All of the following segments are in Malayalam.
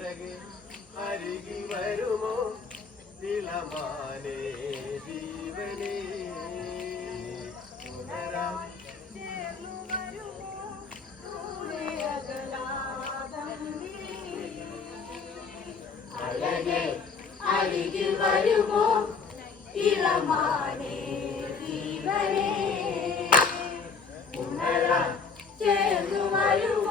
അരികെ അരികി വരുമോ? ഇളമാനേ ജീവനേ. പുനരാ അഴകെ അരികി വരുമോ? ഇളമാനേ ജീവനേ. പുനരാ ചേർന്നു വരുമോ?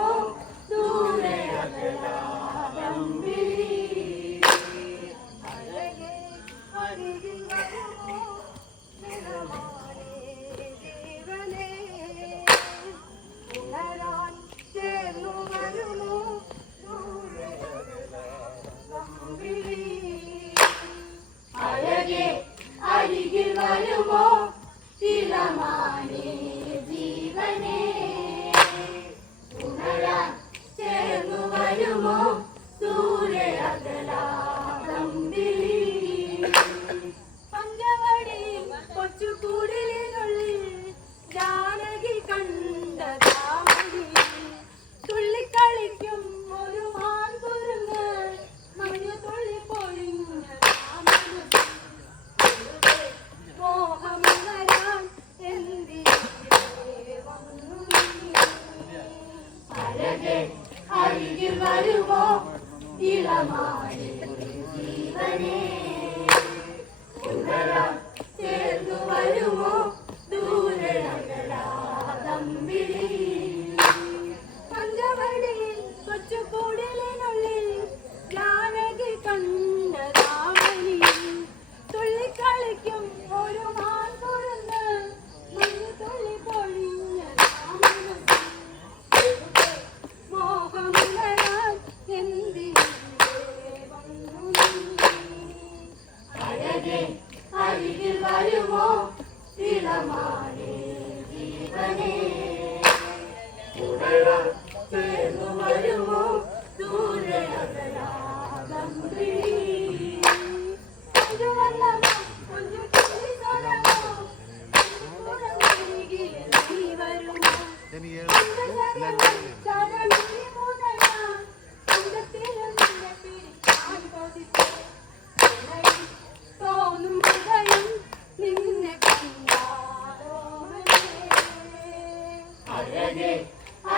വരുമോ? ഇളമാടി ജീവനേ ഇളമോ ഇളമാനേ ജീവനേ. തുടരത്തേന്നുമായി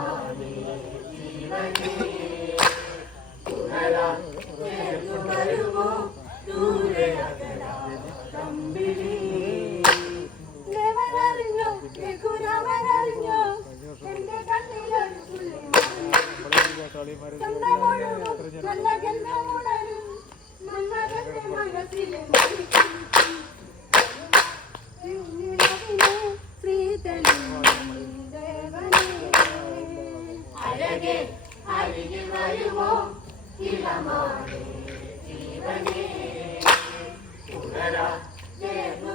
Thank you. ನಡೆಯುವೋ ಇಲ್ಲ ಮಾಡಿ ಜೀವನೇ ಪುನರ ಜಯನು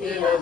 Yeah.